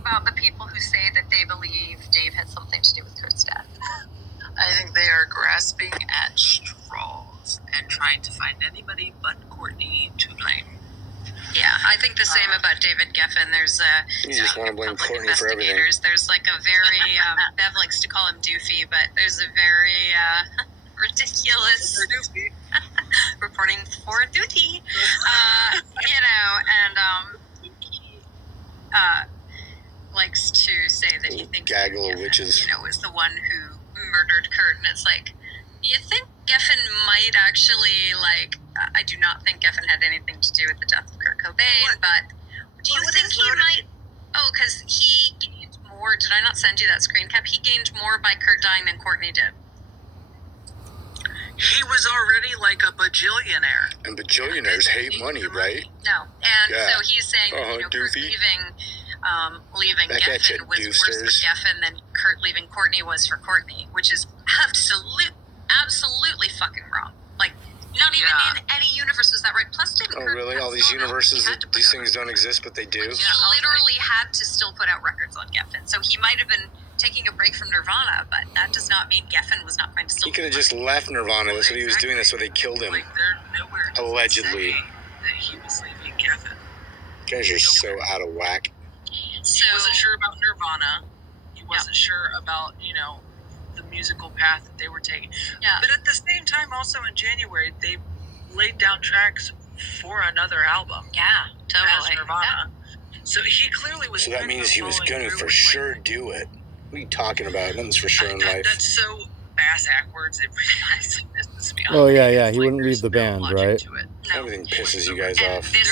About the people who say that they believe Dave had something to do with Kurt's death? I think they are grasping at straws and trying to find anybody but Courtney to blame. Yeah, I think the same about David Geffen. There's You just want to blame Courtney for everything. There's like a very, Bev likes to call him doofy, but there's a very ridiculous reporting for duty, and he likes to say that he thinks gaggle of witches, was the one who murdered Kurt, and it's like, you think Geffen might actually, I do not think Geffen had anything to do with the death of Kurt Cobain, but do you think he might? Oh, because he gained more. Did I not send you that screen cap? He gained more by Kurt dying than Courtney did. He was already like a bajillionaire. And bajillionaires hate money, right? No, and so he's saying that, Kurt leaving Geffen was worse for Geffen than Kurt leaving Courtney was for Courtney, which is absolutely fucking wrong. Like, not even in any universe was that right. Plus, didn't Kurt really? All these universes, these things don't exist, but they do? Like, he literally had to still put out records on Geffen. So he might have been taking a break from Nirvana, but that does not mean Geffen was not going to still. He could have just left Nirvana. That's what he was doing. That's why they killed him. Like, they're nowhere allegedly. That he was leaving Geffen. You guys are so out of whack. So, he wasn't sure about Nirvana. He wasn't sure about, the musical path that they were taking. Yeah. But at the same time, also in January, they laid down tracks for another album. Yeah, totally. As Nirvana. Yeah. So he clearly was. So that means he was going to for sure do it. What are you talking about? Nothing's for sure in life. That's so backwards. It really Oh yeah. He wouldn't leave the band, right? No. Everything pisses you guys and off. This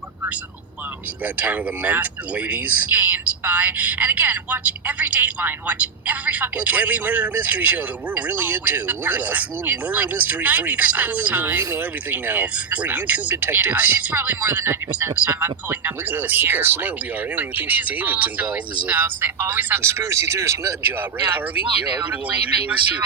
one person alone. Is it that time of the month, ladies? Gained by, and again, watch every Dateline, watch every fucking. Watch every murder mystery show that we're really into. Look at us, little murder mystery freaks. We know everything now. We're YouTube detectives. It's probably more than 90% of the time. I'm pulling numbers out of the air. Look how smart we are. Anyone thinks David's involved is a conspiracy theorist nut job, right, Harvey? Yeah, I'm gonna want you guys too.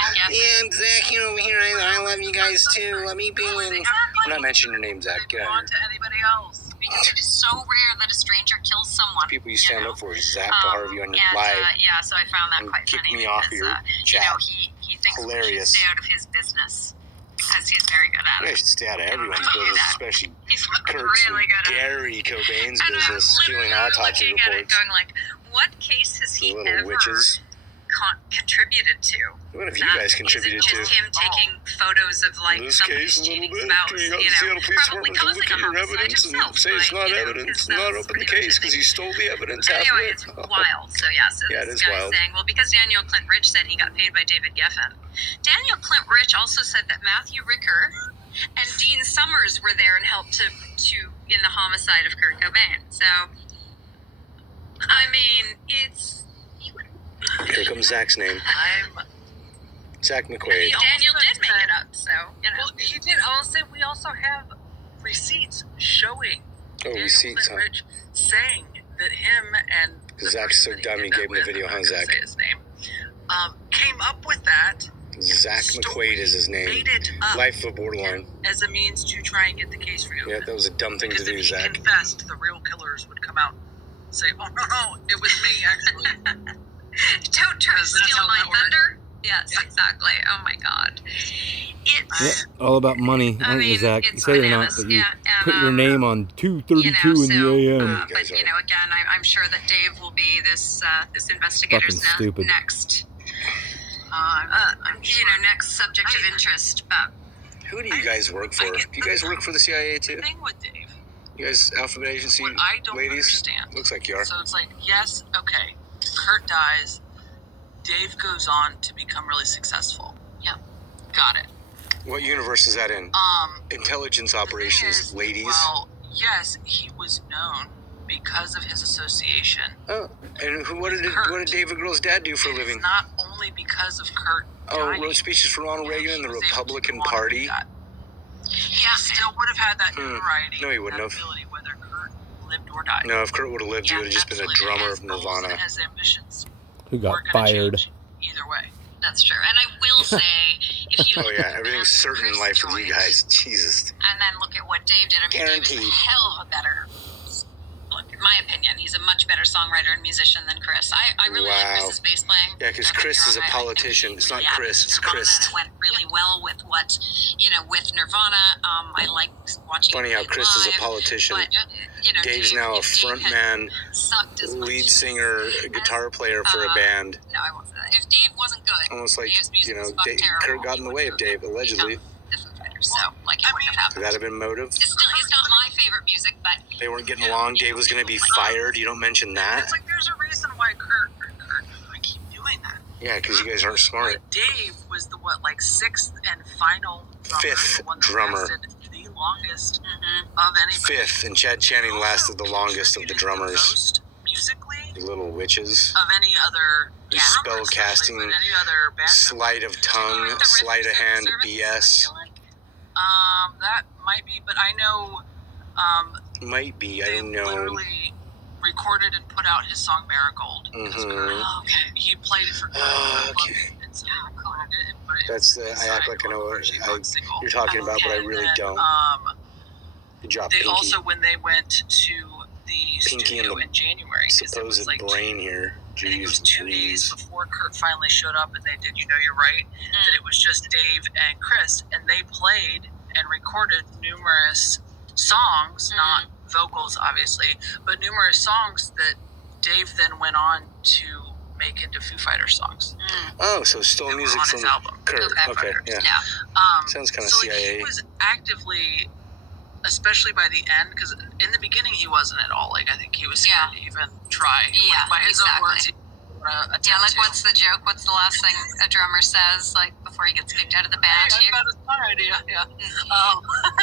And Zach, over here, I love you guys too. Let me be in. I'm not mentioning your name, Zach. Get out of here. To anybody else. Because it is so rare that a stranger kills someone. People you stand up for, Zach to Harvey on your live. So I found that quite funny. Kick me off your chat. He thinks hilarious. We should stay out of his business. Because he's very good at it. You guys should stay out of everyone's business, especially Kurt's really and Gary Cobain's business, stealing autopsy reports. At it going like, what case has he ever contributed to? What have you guys contributed to? Just him taking photos of somebody's cheating spouse, probably causing a homicide himself. Say it's not evidence, not open the case because he stole the evidence. Anyway, it's wild. So this guy's saying, well, because Daniel Clint Rich said he got paid by David Geffen. Daniel Clint Rich also said that Matthew Ricker and Dean Summers were there and helped to in the homicide of Kurt Cobain. So, I mean, it's. Here comes Zach's name. Zach McQuaid. Daniel did make it up, so, Well, he did. We also have receipts showing Daniel Clint Rich saying that him and Zach's so dumb he gave him the video, huh, Zach? His name. Came up with that. Zach McQuaid is his name. Made it up Life of Borderline. As a means to try and get the case reopened. Yeah, that was a dumb thing to do, Zach. Because if he confessed, the real killers would come out and say, oh, no, it was me, actually. Don't try to steal my thunder. Yes, exactly. Oh my God. It's all about money, aren't you, Zach? You say it or not, but you put your name on 2:32 in the AM. But again, I'm sure that Dave will be this investigator's next. Next subject of interest. But who do you guys work for? Do you guys work for the CIA too? The thing with Dave. You guys, Alphabet Agency ladies? I don't understand. Looks like you are. So it's like, yes, okay. Kurt dies. Dave goes on to become really successful. Yeah. Got it. What universe is that in? Intelligence operations, ladies. Well, yes, he was known because of his association. Oh, and what did David Grohl's dad do for a living? Not only only because of Kurt. Oh, wrote speeches for Ronald Reagan and the Republican Party. He still would have had that notoriety. No, he wouldn't have. Whether Kurt lived or died. No, if Kurt would have lived, he would have just been a drummer of Nirvana. His ambitions who got fired. Either way. That's true. And I will say, if you oh yeah, everything's certain in life with you guys. Jesus. And then look at what Dave did. I mean, Guaranteed. Dave is a hell of a better. Look, in my opinion, he's a much better songwriter and musician than Chris. I really like Chris's bass playing. Yeah, because Chris is a politician. It's not Chris, it's Nirvana, Chris. And it went really well with what, with Nirvana. I like watching. Funny how Chris is a politician. But, Dave's now a front man, lead singer, guitar player for a band. No, I won't say that. If Dave wasn't good, almost like, Dave's Kurt got in the way of Dave, allegedly. So, like, it wouldn't have happened. Could that have been motive? It's not my favorite music, but... They weren't getting along. Dave was going to be fired. You don't mention that. It's like there's a reason why Kurt, I keep doing that. Yeah, because you guys aren't smart. Like Dave was the, sixth and final drummer. Fifth drummer. The longest of anybody. Fifth, and Chad Channing lasted the longest of the drummers. Most musically. You little witches. Of any other... spell casting, any other band sleight of tongue, sleight of hand, BS. That might be, but I know. Might be, I don't know. They literally recorded and put out his song Marigold. Okay. He played it for okay. And so they recorded it and put it That's the, I act like I know what you're talking about, but I really don't. Good job, they Pinky. also, when they went to the Pinky studio and the in January, supposed brain here. I think it was 2 days before Kurt finally showed up and they did You Know You're Right, that it was just Dave and Chris, and they played and recorded numerous songs, not vocals obviously, but numerous songs that Dave then went on to make into Foo Fighters songs. Oh, so stole music from his album. Kurt. Okay, yeah. Sounds kind of so CIA. He was actively, especially by the end, because in the beginning he wasn't at all. Like, I think he was scared to even try. Yeah, by his own words. What's the joke? What's the last thing a drummer says, like, before he gets kicked out of the band? I've got a song idea.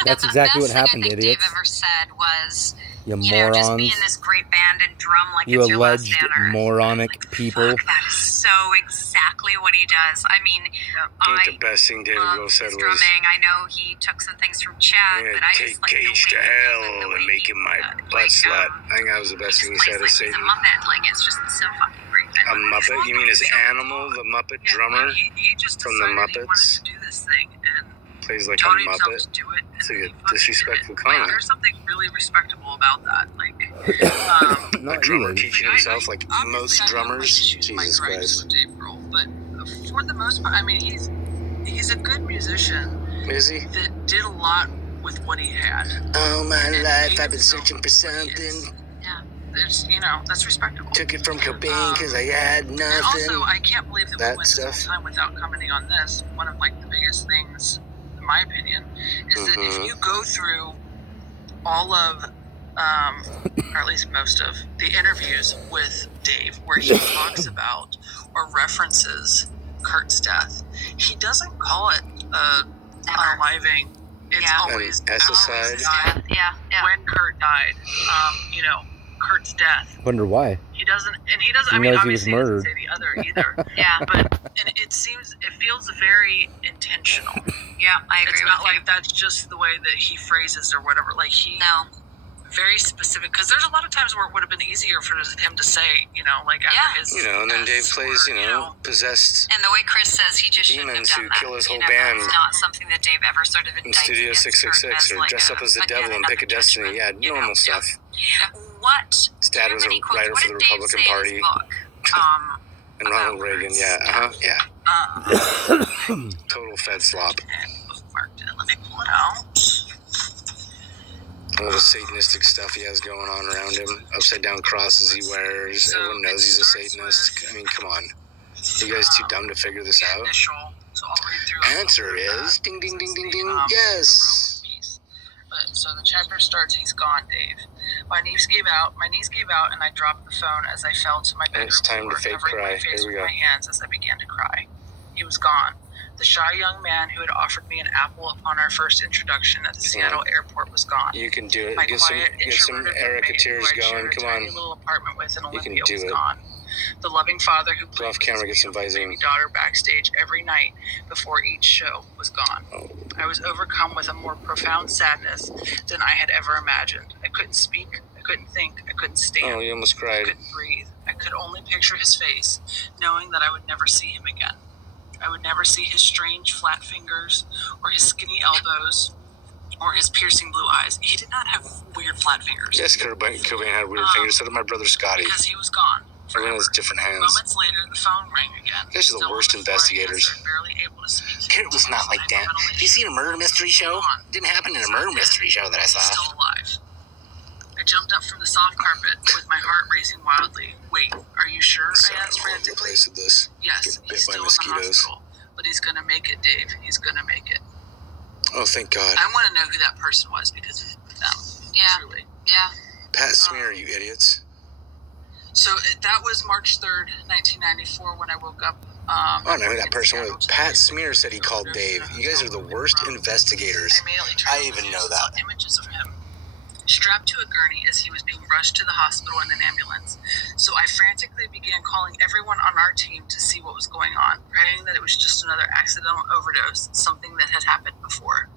That's exactly what happened, the best thing I think idiots. Dave ever said was, You just morons. be in this great band and drum like You it's your last alleged dinner. moronic people. Fuck, that is so exactly what he does. I mean, I think the best thing David Grohl said was, drumming. I know he took some things from Chad, but I take just like Cage to hell and make him my butt slut. I think that was the best thing he said to Satan. He's a Muppet. Like, it's just so fucking great. A Muppet? You mean his animal, the Muppet drummer he just from the decided he wanted Muppets? to do this thing and Plays like a taught himself Muppet. to do it. It's like a disrespectful comment. There's something really respectable about that. Like, A drummer really. teaching himself, like obviously most I have drummers. issues with Jesus my gripes Christ. with Dave Grohl, but for the most part, I mean, he's a good musician Is he? that did a lot with what he had. All my And life made I've been himself searching for what he is. something. Yeah, there's, that's respectable. Took it from Cobain because I had And nothing. also, I can't believe that That we went this whole stuff. time without commenting on this. One of the biggest things, in my opinion, is that if you go through all of, or at least most of, the interviews with Dave, where he talks about or references Kurt's death, he doesn't call it unaliving. It's always An aside. died when Kurt died. Kurt's death. Wonder why. He doesn't. He I mean, knows he was obviously, murdered. he doesn't say the other either. Yeah. But it feels very intentional. Yeah, I agree It's with not you. like that's just the way that he phrases or whatever. Like very specific. Because there's a lot of times where it would have been easier for him to say, after his. And then Dave plays, possessed And the way Chris says, he just shouldn't have demons done who that. kill his whole band. That's not something that Dave ever sort of in indicts Studio against 666 Kurt or as dress up as the devil and pick a destiny. Yeah, normal stuff. What? His dad was a writer for the Republican Party. And Ronald Reagan, yeah, Total Fed slop. Let me pull it out. All the Satanistic stuff he has going on around him. Upside down crosses he wears. So Everyone knows he's a it starts Satanist. with, I mean, come on. You guys too dumb to figure this The out? initial, so I'll read through. Answer is ding, ding, ding, ding, ding. Yes. But so the chapter starts. He's gone, Dave. My knees gave out, and I dropped the phone as I fell to my bedroom It's time to floor, fake covering cry. my face Here we with go. my hands as I began to cry. He was gone. The shy young man who had offered me an apple upon our first introduction at the Seattle airport was gone. You can do it. My Get quiet, some introverted Erica roommate tears who I going. shared a Come tiny on. little apartment with in You can Olympia do was it. gone. The loving father who played off camera, get some Visine. baby daughter backstage every night before each show was gone. Oh. I was overcome with a more profound sadness than I had ever imagined. I couldn't speak, I couldn't think, I couldn't stand. Oh, you almost I cried. couldn't breathe. I could only picture his face, knowing that I would never see him again. I would never see his strange flat fingers, or his skinny elbows, or his piercing blue eyes. He did not have weird flat fingers. Yes, Cobain had weird fingers. So did my brother Scotty. Because he was gone. Everyone has different hands. Moments later, the phone rang again. You guys are the Still worst on the floor, investigators. barely able to speak. Kurt was not like that. Have you seen a murder mystery show? It didn't happen in a murder mystery show that I saw. Still alive. I jumped up from the soft carpet with my heart racing wildly. Wait, are you sure? I asked frantically. This. Yes, Get bit he's by still in the mosquitoes. hospital. But he's gonna make it, Dave. He's gonna make it. Oh, thank God. I want to know who that person was because of them. Yeah. Truly. Yeah. Pat Smear, you idiots. So that was March 3rd, 1994 when I woke up. I don't know who that person was. Pat Smear said he called Dave. You guys are the worst investigators. I even know that. Images of him strapped to a gurney as he was being rushed to the hospital in an ambulance. So I frantically began calling everyone on our team to see what was going on, praying that it was just another accidental overdose, something that had happened before.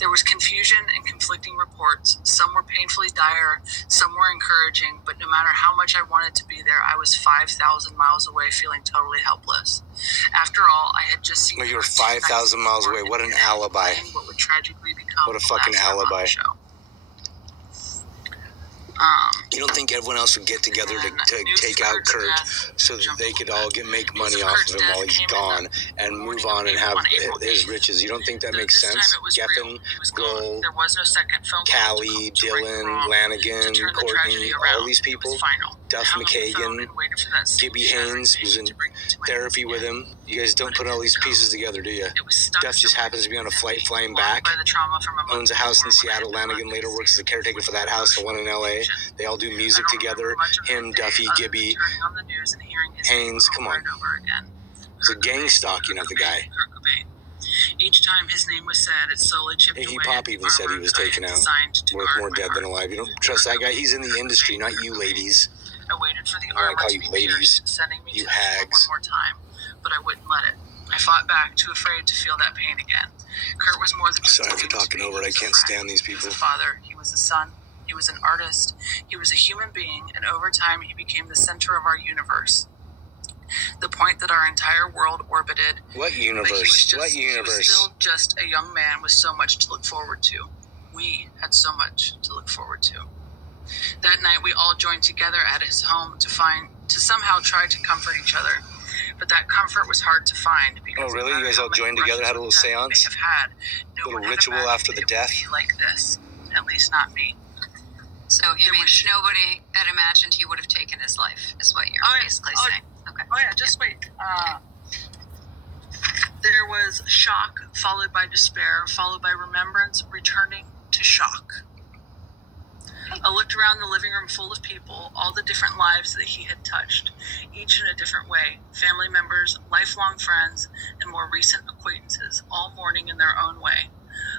There was confusion and conflicting reports. Some were painfully dire, some were encouraging, but no matter how much I wanted to be there, I was 5,000 miles away feeling totally helpless. After all, I had just seen... Well, you were 5,000 miles away. What an alibi. What would tragically become What a fucking alibi. You don't think everyone else would get together to take out Kurt so that they could all make money off of him while he's gone and move on and have his riches? You don't think that makes sense? Geffen, Grohl, Callie, Dylan, Lanigan, Courtney, all these people, Duff McKagan, Gibby Haynes, who's in therapy with him. You guys don't put all these pieces together, do you? Duff just happens to be on a flight flying back, owns a house in Seattle. Lanigan later works as a caretaker for that house, the one in LA. They all do music together. Him, Duffy, Gibby, Haynes. Come on. It's a gang stalking of the guy. Each time his name was said, it slowly chipped away. Iggy Pop even said he was taken out. Worth more dead than alive. You don't trust that guy. He's in the industry, not you ladies. I waited for the I armor call to you be ladies. pierced, sending me You to the floor hags. one more time, but I wouldn't let it. I fought back, too afraid to feel that pain again. Kurt was more than just Sorry for talking over it. I can't stand these He was people. a father. He was a son. He was an artist. He was a human being, and over time, he became the center of our universe. The point that our entire world orbited. What But he was universe? just, What He was universe? still just a young man with so much to look forward to. We had so much to look forward to. That night, we all joined together at his home to somehow try to comfort each other. But that comfort was hard to find. Because Oh, really? no You guys matter all how many joined together, brushes had a little with death we may seance? have had, no Little one had ritual imagined after the it would death? be like this. At least not me. So you mean nobody had imagined he would have taken his life, is what you're basically saying. Okay. Oh yeah, just wait. There was shock, followed by despair, followed by remembrance, returning to shock. I looked around the living room full of people, all the different lives that he had touched, each in a different way. Family members, lifelong friends, and more recent acquaintances, all mourning in their own way.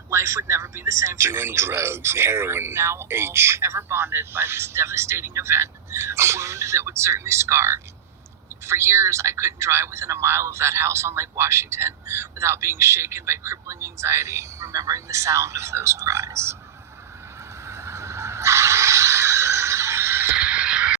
Life would never be the same for Doing any of us. drugs, We were heroin, now all H. forever bonded by this devastating event, a wound that would certainly scar. For years, I couldn't drive within a mile of that house on Lake Washington without being shaken by crippling anxiety, remembering the sound of those cries.